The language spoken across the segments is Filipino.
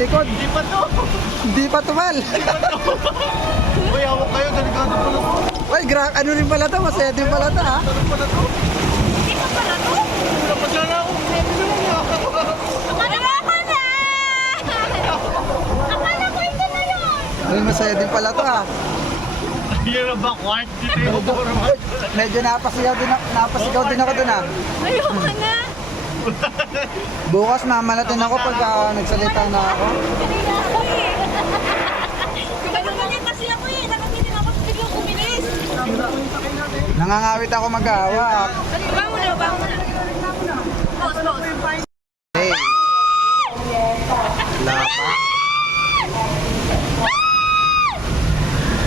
likod. Hindi pa to. Hindi pa tumal. Uy, hawak kayo. Delikado pala to. Uy, ano rin pala to? Masaya din pala to, ha? Ano pala to? Hindi pa pala to? Dapat na ako. Akala ko na! Akala ko ito na yun! Uy, masaya din pala to, ha? Yan na ba? Quart? Dito yung format. Medyo napasigaw din ako dun, ha? Ayoko na! Bukas mamalatin ako pag nagsalita na ako. Kanina ako eh! Ganyan kasi ako eh! Nakatingin ako biglang umilis! Nangangawit ako mag-aawak. Bango na, bango na! Pause, pause! Hey. Lapa.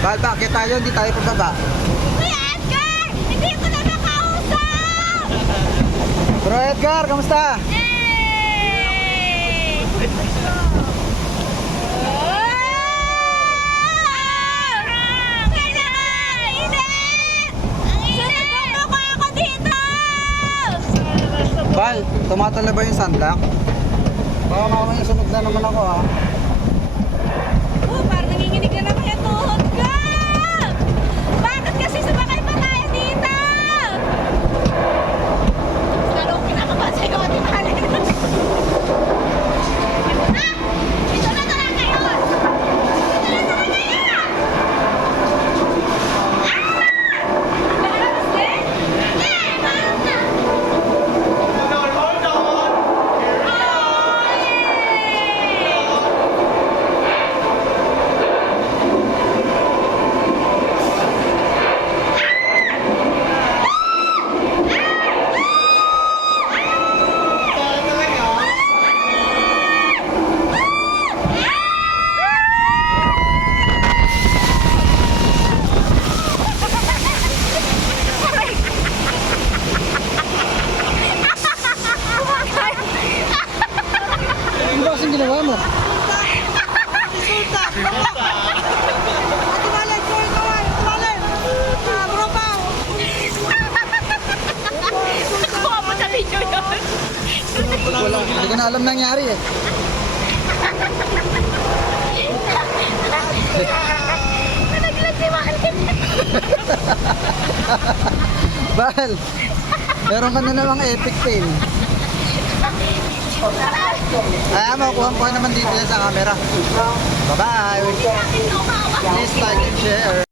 Bal, bakit tayo? Hindi tayo pababa. Kuya Edgar! Hindi ko na makausap! Bro Edgar, kamusta? Yay! Kailangan! Init! Sunod mo ako dito! Bal, tumatala ba yung sunblock? Baka mamaya sunog na naman ako, ha? Parang nanginginig na naman yung tuhod ko! Bakit kasi sumakay pa tayo dito? Lalo akong kinakabahan sa'yo, Ate Malen. Ah! Dito na talaga yun! Dito na talaga yun! Ah! Lakas din? Eh, parang na! Ano ba kasing ginawa mo? Nakuha mo sa video yun. Wala, hindi ko na alam nangyari, eh. Naglag si Malen. Bal, meron ka na namang epic fail. Ay, makukuha ko naman dito yan sa camera. Bye-bye. Please like and share.